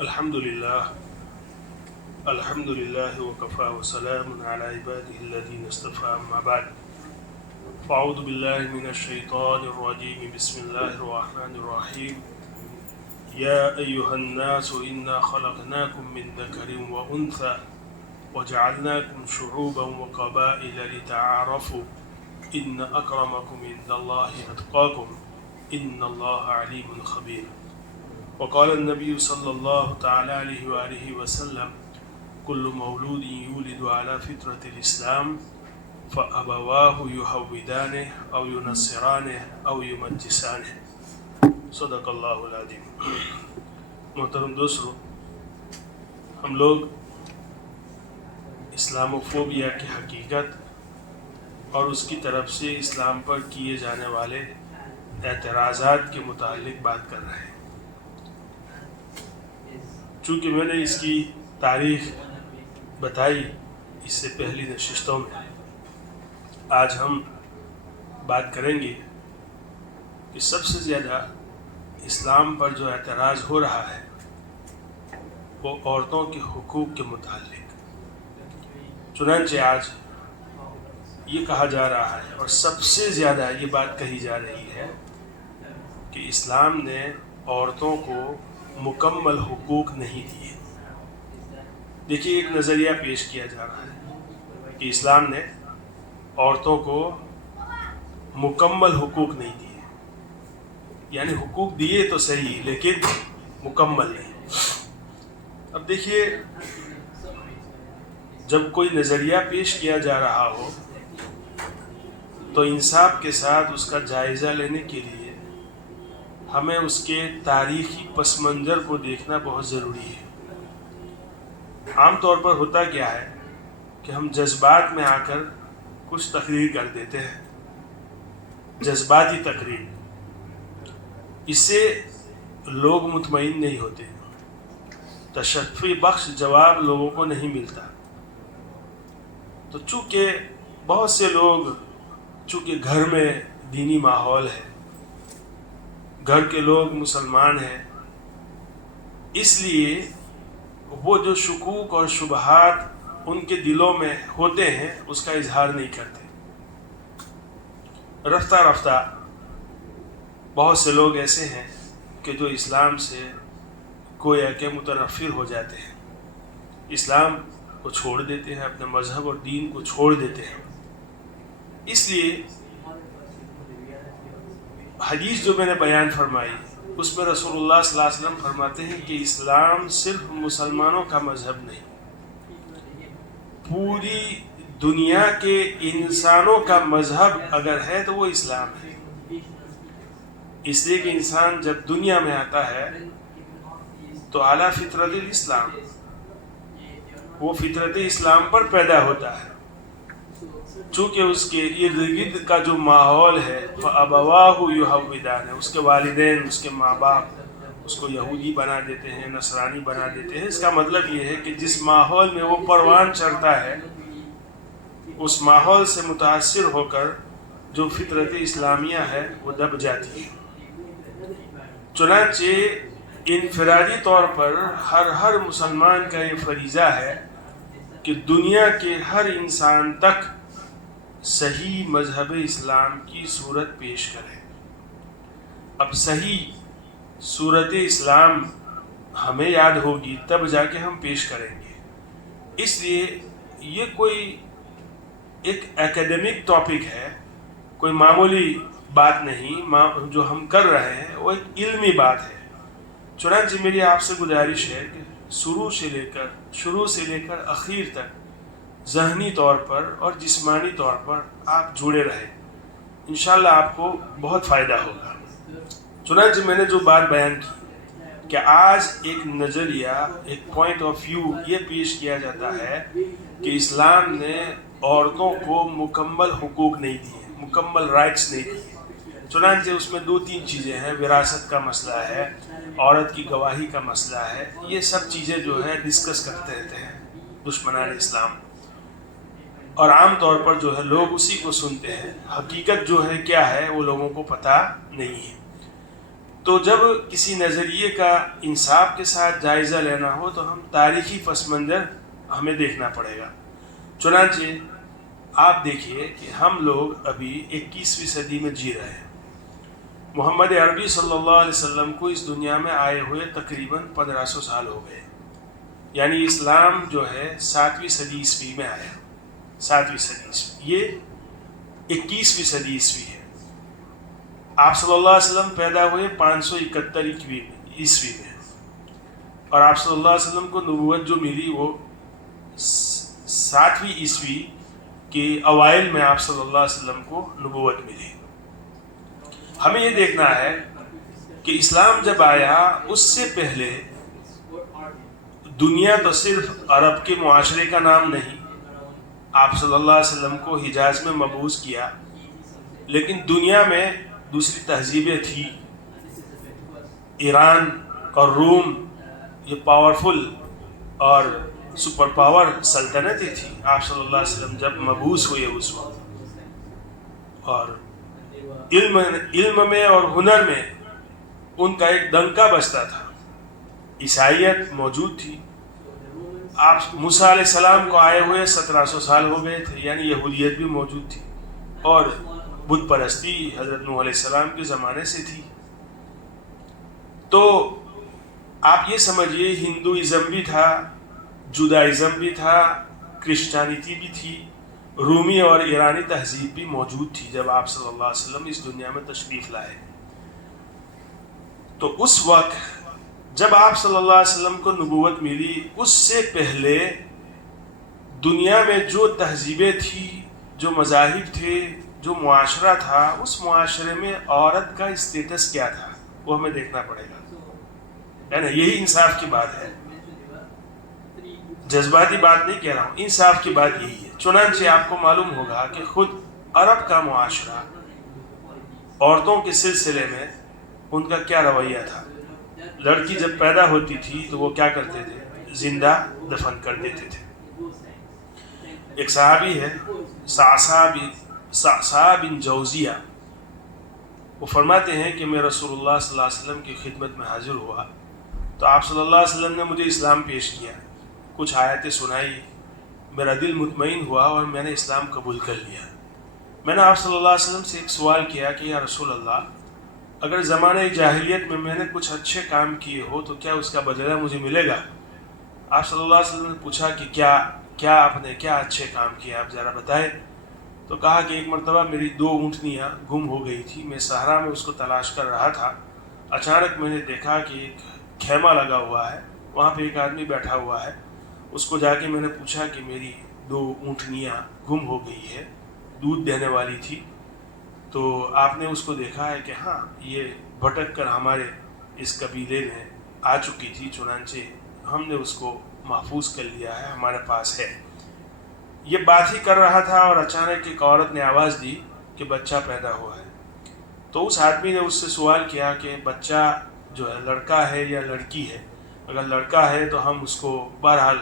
الحمد لله وكفى وسلام على عباده الذين اصطفى أما بعد فأعوذ بالله من الشيطان الرجيم بسم الله الرحمن الرحيم يا أيها الناس إنا خلقناكم من ذكر وأنثى وجعلناكم شعوبا وقبائل لتعارفوا إن أكرمكم عند الله أتقاكم إن الله عليم خبير وقال النبي صلى الله تعالى عليه وآله وسلم كل مولود يولد على فطرة الإسلام فأبواه يهودانه أو ينصرانه أو يمجسانه صدق اللہ العظیم۔ محترم دوستو، ہم لوگ اسلاموفوبیا کی حقیقت اور اس کی طرف سے اسلام پر کیے جانے والے اعتراضات کے متعلق بات کر رہے ہیں۔ چونکہ میں نے اس کی تاریخ بتائی اس سے پہلی نشستوں میں، آج ہم بات کریں گے کہ سب سے زیادہ اسلام پر جو اعتراض ہو رہا ہے وہ عورتوں کے حقوق کے متعلق۔ چنانچہ آج یہ کہا جا رہا ہے اور سب سے زیادہ یہ بات کہی جا رہی ہے کہ اسلام نے عورتوں کو مکمل حقوق نہیں دیے۔ دیکھیے، ایک نظریہ پیش کیا جا رہا ہے کہ اسلام نے عورتوں کو مکمل حقوق نہیں دیے، یعنی حقوق دیے تو صحیح لیکن مکمل نہیں۔ اب دیکھیے، جب کوئی نظریہ پیش کیا جا رہا ہو تو انصاف کے ساتھ اس کا جائزہ لینے کے لیے ہمیں اس کے تاریخی پس منظر کو دیکھنا بہت ضروری ہے۔ عام طور پر ہوتا کیا ہے کہ ہم جذبات میں آ کر کچھ تقریر کر دیتے ہیں، جذباتی تقریر۔ اس سے لوگ مطمئن نہیں ہوتے، تشفی بخش جواب لوگوں کو نہیں ملتا۔ تو چونکہ بہت سے لوگ، چونکہ گھر میں دینی ماحول ہے، گھر کے لوگ مسلمان ہیں، اس لیے وہ جو شکوک اور شبہات ان کے دلوں میں ہوتے ہیں اس کا اظہار نہیں کرتے۔ رفتہ رفتہ بہت سے لوگ ایسے ہیں کہ جو اسلام سے گویا کہ متنفر ہو جاتے ہیں، اسلام کو چھوڑ دیتے ہیں، اپنے مذہب اور دین کو چھوڑ دیتے ہیں۔ اس لیے حدیث جو میں نے بیان فرمائی اس میں رسول اللہ صلی اللہ علیہ وسلم فرماتے ہیں کہ اسلام صرف مسلمانوں کا مذہب نہیں، پوری دنیا کے انسانوں کا مذہب اگر ہے تو وہ اسلام ہے۔ اس لیے کہ انسان جب دنیا میں آتا ہے تو اعلیٰ فطرت الاسلام، وہ فطرت اسلام پر پیدا ہوتا ہے۔ چونکہ اس کے ارد گرد کا جو ماحول ہے فَأَبَوَاهُ يُهَوِّدَانِ، اس کے والدین، اس کے ماں باپ اس کو یہودی بنا دیتے ہیں، نصرانی بنا دیتے ہیں۔ اس کا مطلب یہ ہے کہ جس ماحول میں وہ پروان چڑھتا ہے اس ماحول سے متاثر ہو کر جو فطرت اسلامیہ ہے وہ دب جاتی ہے۔ چنانچہ انفرادی طور پر ہر مسلمان کا یہ فریضہ ہے کہ دنیا کے ہر انسان تک صحیح مذہب اسلام کی صورت پیش کرے۔ اب صحیح صورت اسلام ہمیں یاد ہوگی تب جا کے ہم پیش کریں گے۔ اس لیے یہ کوئی ایک ایکیڈمک ٹاپک ہے، کوئی معمولی بات نہیں، جو ہم کر رہے ہیں وہ ایک علمی بات ہے۔ چنانچہ میری آپ سے گزارش ہے کہ شروع سے لے کر اخیر تک ذہنی طور پر اور جسمانی طور پر آپ جڑے رہیں، انشاءاللہ آپ کو بہت فائدہ ہوگا۔ چنانچہ میں نے جو بات بیان کی کہ آج ایک نظریہ، ایک پوائنٹ آف ویو یہ پیش کیا جاتا ہے کہ اسلام نے عورتوں کو مکمل حقوق نہیں دیے، مکمل رائٹس نہیں دیے۔ چنانچہ اس میں 2-3 چیزیں ہیں، وراثت کا مسئلہ ہے، عورت کی گواہی کا مسئلہ ہے، یہ سب چیزیں جو ہے ڈسکس کرتے رہتے ہیں دشمنان اسلام، اور عام طور پر جو ہے لوگ اسی کو سنتے ہیں۔ حقیقت جو ہے کیا ہے وہ لوگوں کو پتہ نہیں ہے۔ تو جب کسی نظریے کا انصاف کے ساتھ جائزہ لینا ہو تو ہم تاریخی پس منظر ہمیں دیکھنا پڑے گا. چنانچہ آپ دیکھیے کہ ہم لوگ ابھی 21ویں صدی میں جی رہے ہیں. محمد عربی صلی اللہ علیہ وسلم کو اس دنیا میں آئے ہوئے تقریباً 1500 سال ہو گئے. یعنی اسلام جو ہے 7ویں صدی عیسوی میں آیا. 7ویں صدی عیسوی، یہ 21ویں صدی عیسوی ہے. آپ صلی اللہ علیہ وسلم پیدا ہوئے 571 عیسوی میں، اور آپ صلی اللہ علیہ وسلم کو نبوت جو ملی وہ 7ویں عیسوی کے اوائل میں آپ صلی اللہ علیہ وسلم کو نبوت ملی. ہمیں یہ دیکھنا ہے کہ اسلام جب آیا اس سے پہلے دنیا تو صرف عرب کے معاشرے کا نام نہیں. آپ صلی اللہ علیہ وسلم کو حجاز میں مبعوث کیا، لیکن دنیا میں دوسری تہذیبیں تھیں. ایران اور روم یہ پاورفل اور سپر پاور سلطنتیں تھیں آپ صلی اللہ علیہ وسلم جب مبعوث ہوئے اس وقت. اور علم میں اور ہنر میں ان کا ایک ڈنکا بجتا تھا. عیسائیت موجود تھی. آپ موسیٰ علیہ السلام کو آئے ہوئے 1700 سال ہو گئے تھے، یعنی یہودیت بھی موجود تھی. اور بت پرستی حضرت نوح علیہ السلام کے زمانے سے تھی. تو آپ یہ سمجھیے ہندوازم بھی تھا، جودائزم بھی تھا، کرسچینٹی بھی تھی، رومی اور ایرانی تہذیب بھی موجود تھی جب آپ صلی اللہ علیہ وسلم اس دنیا میں تشریف لائے. تو اس وقت جب آپ صلی اللہ علیہ وسلم کو نبوت ملی، اس سے پہلے دنیا میں جو تہذیبیں تھیں، جو مذاہب تھے، جو معاشرہ تھا، اس معاشرے میں عورت کا اسٹیٹس کیا تھا وہ ہمیں دیکھنا پڑے گا. ہے نا؟ یہی انصاف کی بات ہے. جذباتی بات نہیں کہہ رہا ہوں، انصاف کی بات یہی ہے. چنانچہ آپ کو معلوم ہوگا کہ خود عرب کا معاشرہ عورتوں کے سلسلے میں ان کا کیا رویہ تھا. لڑکی جب پیدا ہوتی تھی تو وہ کیا کرتے تھے؟ زندہ دفن کر دیتے تھے. ایک صحابی ہے صعصع بن جوزیہ، وہ فرماتے ہیں کہ میں رسول اللہ صلی اللہ علیہ وسلم کی خدمت میں حاضر ہوا تو آپ صلی اللہ علیہ وسلم نے مجھے اسلام پیش کیا، کچھ آیتیں سنائی، میرا دل مطمئن ہوا اور میں نے اسلام قبول کر لیا. میں نے آپ صلی اللہ علیہ وسلم سے ایک سوال کیا کہ یا رسول اللہ، اگر زمانہ جاہلیت میں نے کچھ اچھے کام کیے ہو تو کیا اس کا بدلہ مجھے ملے گا؟ آپ صلی اللہ علیہ وسلم نے پوچھا کہ کیا آپ نے کیا اچھے کام کیے، آپ ذرا بتائیں. تو کہا کہ ایک مرتبہ میری 2 اونٹنیاں گم ہو گئی تھی، میں صحرا میں اس کو تلاش کر رہا تھا. اچانک میں نے دیکھا کہ ایک خیمہ لگا ہوا ہے، وہاں پہ ایک آدمی بیٹھا ہوا ہے. اس کو جا کے میں نے پوچھا کہ میری 2 اونٹنیاں گم ہو گئی ہے، دودھ دینے والی تھی. تو آپ نے اس کو دیکھا ہے کہ ہاں یہ بھٹک کر ہمارے اس قبیلے میں آ چکی تھی، چنانچہ ہم نے اس کو محفوظ کر لیا ہے، ہمارے پاس ہے. یہ بات ہی کر رہا تھا اور اچانک ایک عورت نے آواز دی کہ بچہ پیدا ہوا ہے. تو اس آدمی نے اس سے سوال کیا کہ بچہ جو ہے لڑکا ہے یا لڑکی ہے؟ اگر لڑکا ہے تو ہم اس کو بہرحال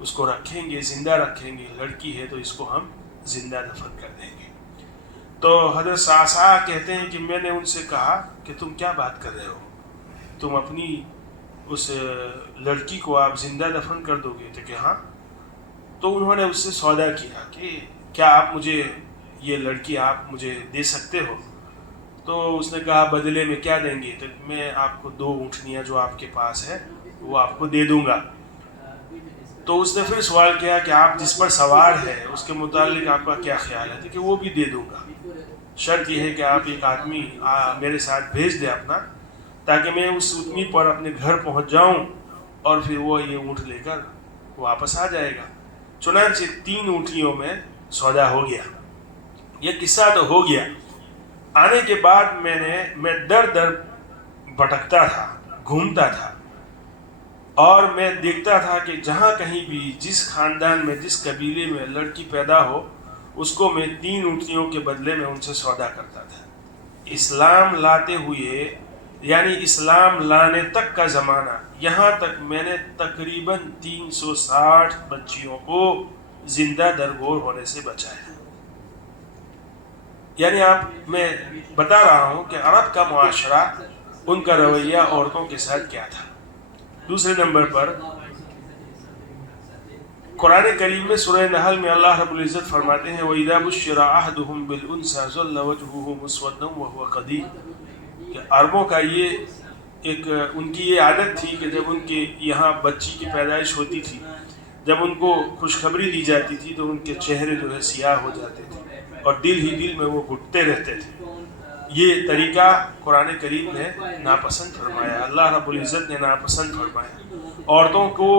اس کو رکھیں گے، زندہ رکھیں گے. لڑکی ہے تو اس کو ہم زندہ دفن کر دیں گے. تو حضرت صعصع کہتے ہیں کہ میں نے ان سے کہا کہ تم کیا بات کر رہے ہو، تم اپنی اس لڑکی کو آپ زندہ دفن کر دو گے؟ تو کہ ہاں. تو انہوں نے اس سے سودا کیا کہ کیا آپ مجھے یہ لڑکی آپ مجھے دے سکتے ہو؟ تو اس نے کہا بدلے میں کیا دیں گے؟ تو میں آپ کو 2 اونٹنیاں جو آپ کے پاس ہے وہ آپ کو دے دوں گا. تو اس نے پھر سوال کیا کہ آپ جس پر سوار ہے اس کے متعلق آپ کا کیا خیال ہے؟ کہ وہ بھی دے دوں گا، شرط یہ ہے کہ آپ ایک آدمی میرے ساتھ بھیج دیں اپنا، تاکہ میں اس اونٹنی پر اپنے گھر پہنچ جاؤں اور پھر وہ یہ اونٹ لے کر واپس آ جائے گا. چنانچہ 3 اونٹنیوں میں سودا ہو گیا. یہ قصہ تو ہو گیا. آنے کے بعد میں در بھٹکتا تھا، گھومتا تھا، اور میں دیکھتا تھا کہ جہاں کہیں بھی جس خاندان میں جس قبیلے میں لڑکی پیدا ہو اس کو میں 3 اونٹنیوں کے بدلے میں ان سے سودا کرتا تھا. اسلام لاتے ہوئے یعنی اسلام لانے تک کا زمانہ، یہاں تک میں نے تقریباً 360 بچیوں کو زندہ درگور ہونے سے بچایا. یعنی میں بتا رہا ہوں کہ عرب کا معاشرہ ان کا رویہ عورتوں کے ساتھ کیا تھا. دوسرے نمبر پر قرآن کریم میں سورہ نحل میں اللہ رب العزت فرماتے ہیں وَإِذَا بُشِّرَ أَحَدُهُم بِالْأُنثَىٰ ظَلَّ وَجْهُهُ مُسْوَدًّا وَهُوَ كَظِيمٌ. کہ عربوں کا ان کی یہ عادت تھی کہ جب ان کے یہاں بچی کی پیدائش ہوتی تھی، جب ان کو خوشخبری دی جاتی تھی تو ان کے چہرے جو ہے سیاہ ہو جاتے تھے اور دل ہی دل میں وہ گھٹتے رہتے تھے. یہ طریقہ قرآن کریم نے ناپسند فرمایا، اللہ رب العزت نے ناپسند فرمایا. عورتوں کو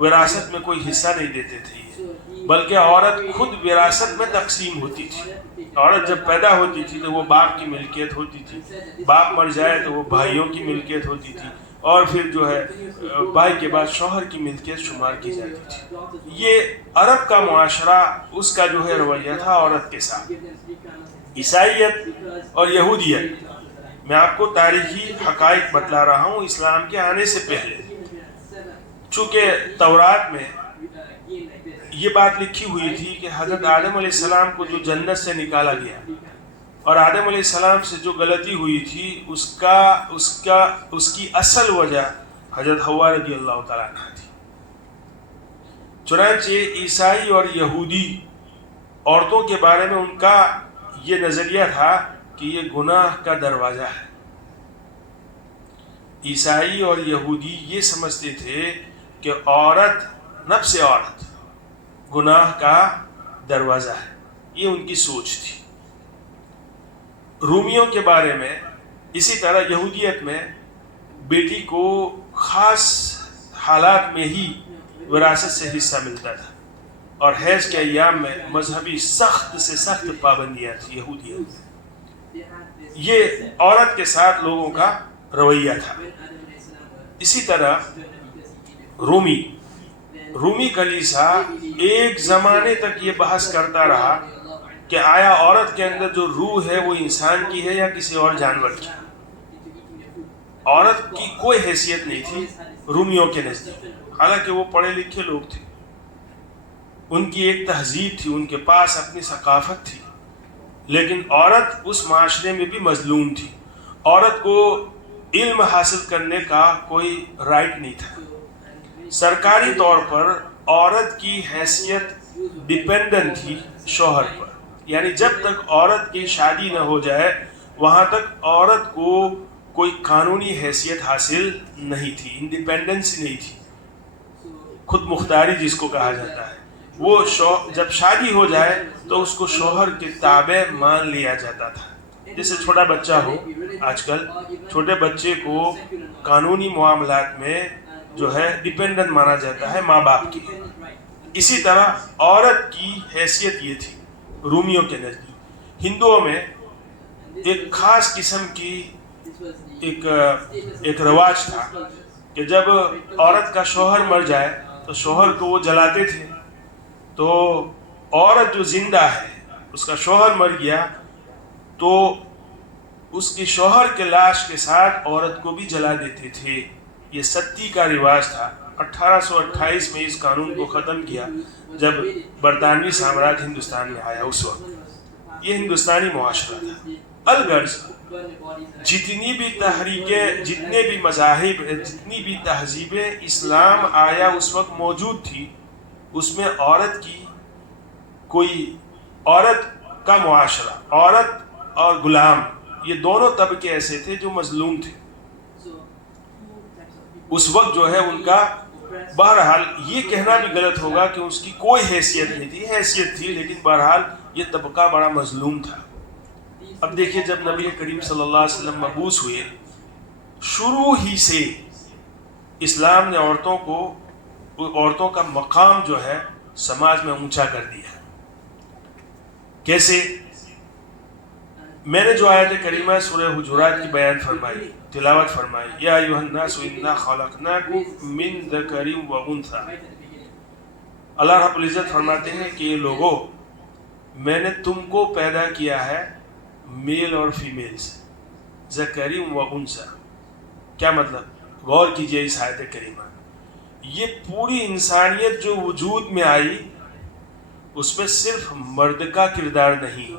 وراثت میں کوئی حصہ نہیں دیتے تھے، بلکہ عورت خود وراثت میں تقسیم ہوتی تھی. عورت جب پیدا ہوتی تھی تو وہ باپ کی ملکیت ہوتی تھی، باپ مر جائے تو وہ بھائیوں کی ملکیت ہوتی تھی، اور پھر جو ہے بھائی کے بعد شوہر کی ملکیت شمار کی جاتی تھی. یہ عرب کا معاشرہ، اس کا جو ہے رویہ تھا عورت کے ساتھ. عیسائیت اور یہودیت، میں آپ کو تاریخی حقائق بتلا رہا ہوں اسلام کے آنے سے پہلے. چونکہ تورات میں یہ بات لکھی ہوئی تھی کہ حضرت آدم علیہ السلام کو جو جنت سے نکالا گیا اور آدم علیہ السلام سے جو غلطی ہوئی تھی اس کی اصل وجہ حضرت حوا رضی اللہ تعالیٰ عنہ تھی. چنانچہ عیسائی اور یہودی عورتوں کے بارے میں ان کا یہ نظریہ تھا کہ یہ گناہ کا دروازہ ہے. عیسائی اور یہودی یہ سمجھتے تھے کہ عورت، نفس عورت گناہ کا دروازہ ہے. یہ ان کی سوچ تھی. رومیوں کے بارے میں اسی طرح یہودیت میں بیٹی کو خاص حالات میں ہی وراثت سے حصہ ملتا تھا، اور حیض کے ایام میں مذہبی سخت سے سخت پابندیاں تھیں یہودیت. یہ عورت کے ساتھ لوگوں کا رویہ تھا. اسی طرح رومی کلیسا ایک زمانے تک یہ بحث کرتا رہا کہ آیا عورت کے اندر جو روح ہے وہ انسان کی ہے یا کسی اور جانور کی. عورت کی کوئی حیثیت نہیں تھی رومیوں کے نزدیک، حالانکہ وہ پڑھے لکھے لوگ تھے، ان کی ایک تہذیب تھی، ان کے پاس اپنی ثقافت تھی، لیکن عورت اس معاشرے میں بھی مظلوم تھی. عورت کو علم حاصل کرنے کا کوئی رائٹ نہیں تھا. سرکاری طور پر عورت کی حیثیت ڈیپینڈنٹ تھی شوہر پر، یعنی جب تک عورت کی شادی نہ ہو جائے وہاں تک عورت کو کوئی قانونی حیثیت حاصل نہیں تھی، انڈیپینڈنس نہیں تھی، خود مختاری جس کو کہا جاتا ہے. وہ جب شادی ہو جائے تو اس کو شوہر کے تابع مان لیا جاتا تھا. جیسے چھوٹا بچہ ہو، آج کل چھوٹے بچے کو قانونی معاملات میں جو ہے ڈیپینڈنٹ مانا جاتا ہے ماں باپ کی. اسی طرح عورت کی حیثیت یہ تھی رومیوں کے نزدیک. ہندوؤں میں ایک خاص قسم کی ایک رواج تھا کہ جب عورت کا شوہر مر جائے تو شوہر کو وہ جلاتے تھے. تو عورت جو زندہ ہے، اس کا شوہر مر گیا تو اس کے شوہر کے لاش کے ساتھ عورت کو بھی جلا دیتے تھے. یہ ستی کا رواج تھا. 1828 میں اس قانون کو ختم کیا جب برطانوی سامراج ہندوستان میں آیا. اس وقت یہ ہندوستانی معاشرہ تھا. الغرض جتنی بھی تحریکیں، جتنے بھی مذاہب، جتنی بھی تہذیبیں اسلام آیا اس وقت موجود تھی، اس میں عورت کا معاشرہ، عورت اور غلام، یہ دونوں طبقے ایسے تھے جو مظلوم تھے. اس وقت جو ہے ان کا، بہرحال یہ کہنا بھی غلط ہوگا کہ اس کی کوئی حیثیت نہیں تھی، حیثیت تھی، لیکن بہرحال یہ طبقہ بڑا مظلوم تھا. اب دیکھیے جب نبی کریم صلی اللہ علیہ وسلم مبعوث ہوئے، شروع ہی سے اسلام نے عورتوں کا مقام جو ہے سماج میں اونچا کر دیا. کیسے؟ میں نے جو آیت کریمہ سورہ حجرات کی بیان فرمائی، تلاوت فرمائی، یا ایھا الناس انا خلقناکم من ذکر و انثی. اللہ رب العزت فرماتے ہیں کہ یہ لوگوں، میں نے تم کو پیدا کیا ہے میل اور فیمیل سے، ذکر و انثی. کیا مطلب؟ غور کیجئے اس آیت کریمہ. یہ پوری انسانیت جو وجود میں آئی اس میں صرف مرد کا کردار نہیں،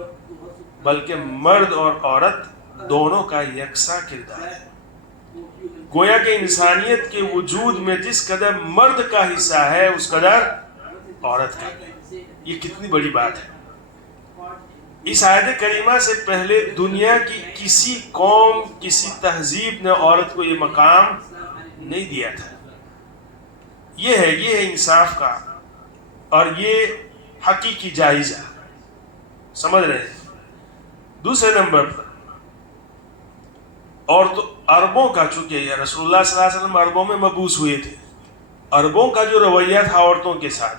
بلکہ مرد اور عورت دونوں کا یکساں کردار ہے. گویا کہ انسانیت کے وجود میں جس قدر مرد کا حصہ ہے اس قدر عورت کا بھی۔ یہ کتنی بڑی بات ہے۔ اس آیت کریمہ سے پہلے دنیا کی کسی قوم، کسی تہذیب نے عورت کو یہ مقام نہیں دیا تھا۔ یہ ہے انصاف کا اور یہ حقیقی جائزہ، سمجھ رہے ہیں۔ دوسرے نمبر پر اور تو عربوں کا، چونکہ رسول اللہ صلی اللہ علیہ وسلم عربوں میں مبعوث ہوئے تھے، عربوں کا جو رویہ تھا عورتوں کے ساتھ،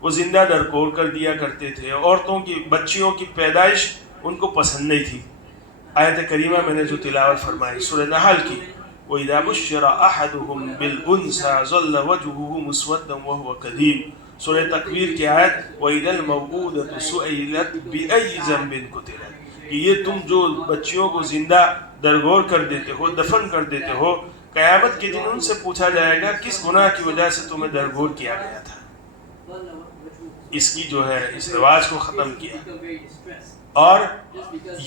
وہ زندہ درکور کر دیا کرتے تھے۔ عورتوں کی، بچیوں کی پیدائش ان کو پسند نہیں تھی۔ آیت کریمہ میں نے جو تلاوت فرمائی سورہ نحل کی، وَإِذَا بُشِّرَ أَحَدُهُمْ بِالْأُنْثَىٰ ظَلَّ وَجْهُهُ مُسْوَدًّا وَهُوَ كَظِيمٌ، سورہ تکویر کی آیت وَإِذَا الْمَوْءُودَةُ سُئِلَتْ بِأَيِّ ذَنبٍ قُتِلَتْ، کہ یہ تم جو بچیوں کو زندہ درگور کر دیتے ہو، دفن کر دیتے ہو، قیامت کے دن ان سے پوچھا جائے گا کس گناہ کی وجہ سے تمہیں درگور کیا گیا تھا۔ اس کی جو ہے اس رواج کو ختم کیا، اور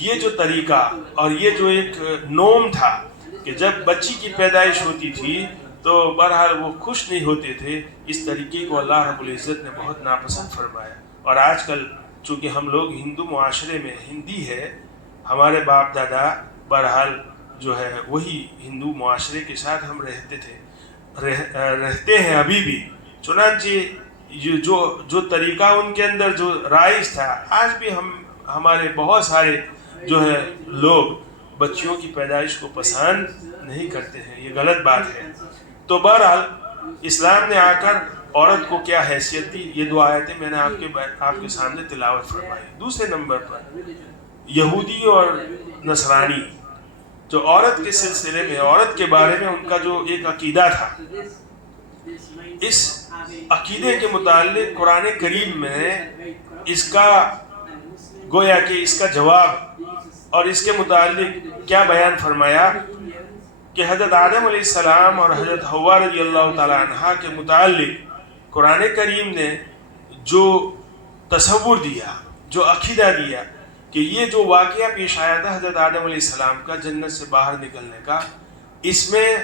یہ جو طریقہ اور یہ جو ایک نوم تھا کہ جب بچی کی پیدائش ہوتی تھی تو بہرحال وہ خوش نہیں ہوتے تھے، اس طریقے کو اللہ رب العزت نے بہت ناپسند فرمایا۔ اور آج کل چونکہ ہم لوگ ہندو معاشرے میں، ہندی ہے، ہمارے باپ دادا بہرحال جو ہے وہی ہندو معاشرے کے ساتھ ہم رہتے ہیں ابھی بھی، چنانچہ یہ جو طریقہ ان کے اندر جو رائج تھا، آج بھی ہمارے بہت سارے جو ہے لوگ بچیوں کی پیدائش کو پسند نہیں کرتے ہیں۔ یہ غلط بات ہے۔ تو بہرحال اسلام نے آ کر عورت کو کیا حیثیت دی، یہ دو آیتیں میں نے آپ کے سامنے تلاوت فرمائی۔ دوسرے نمبر پر یہودی اور نصرانی جو عورت کے سلسلے میں، عورت کے بارے میں ان کا جو ایک عقیدہ تھا، اس عقیدے کے متعلق قرآن کریم میں اس کا گویا کہ اس کا جواب اور اس کے متعلق کیا بیان فرمایا کہ حضرت آدم علیہ السلام اور حضرت حوا رضی اللہ تعالی عنہا کے متعلق قرآن کریم نے جو تصور دیا، جو عقیدہ دیا کہ یہ جو واقعہ پیش آیا تھا حضرت آدم علیہ السلام کا جنت سے باہر نکلنے کا، اس میں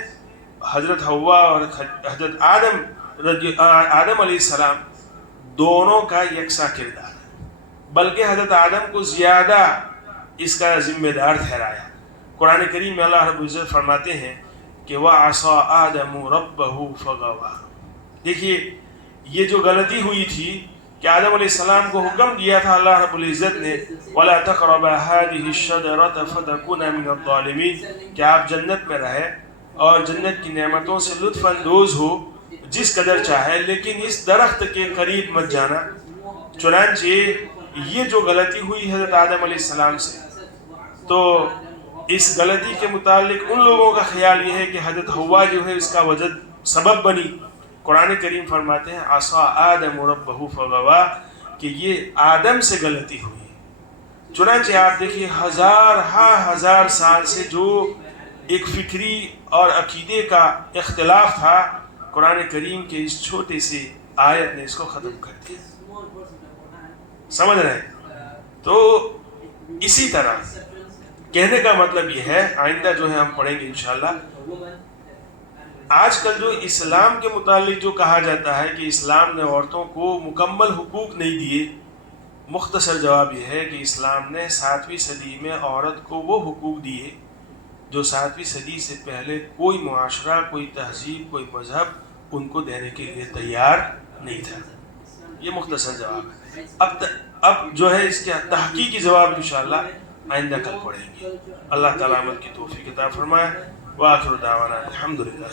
حضرت حوا اور حضرت آدم علیہ السلام دونوں کا یکساں کردار ہے، بلکہ حضرت آدم کو زیادہ اس کا ذمہ دار ٹھہرایا۔ قرآن کریم میں اللہ رب العزت فرماتے ہیں کہ وَعَصَىٰ آدَمُ رَبَّهُ فَغَوَىٰ۔ دیکھیے یہ جو غلطی ہوئی تھی کہ آدم علیہ السلام کو حکم دیا تھا اللہ رب العزت نے وَلَا تَقْرَبَا هَٰذِهِ الشَّجَرَةَ فَتَكُونَا مِنَ الظَّالِمِينَ، کہ آپ جنت میں رہے اور جنت کی نعمتوں سے لطف اندوز ہو جس قدر چاہے، لیکن اس درخت کے قریب مت جانا۔ چنانچہ یہ جو غلطی ہوئی حضرت آدم علیہ السلام سے، تو اس غلطی کے متعلق ان لوگوں کا خیال یہ ہے کہ حضرت حوا جو ہے اس کا وجد سبب بنی۔ قرآن کریم فرماتے ہیں عصا آدم ربہ فغوا، کہ یہ آدم سے غلطی ہوئی۔ چنانچہ آپ دیکھیے ہزار سال سے جو ایک فکری اور عقیدے کا اختلاف تھا، قرآن کریم کے اس چھوٹے سے آیت نے اس کو ختم کر دیا۔ سمجھ رہے ہیں؟ تو اسی طرح کہنے کا مطلب یہ ہے، آئندہ جو ہے ہم پڑھیں گے انشاءاللہ، آج کل جو اسلام کے متعلق جو کہا جاتا ہے کہ اسلام نے عورتوں کو مکمل حقوق نہیں دیے، مختصر جواب یہ ہے کہ اسلام نے 7ویں صدی میں عورت کو وہ حقوق دیے جو 7ویں صدی سے پہلے کوئی معاشرہ، کوئی تہذیب، کوئی مذہب ان کو دینے کے لیے تیار نہیں تھا۔ یہ مختصر جواب ہے۔ اب جو ہے اس کے تحقیقی جواب انشاءاللہ آئندہ کل پڑھیں گے۔ اللہ تعالیٰ عمل کی توفیق عطا فرمائے۔ وآخر دعوانا الحمدللہ۔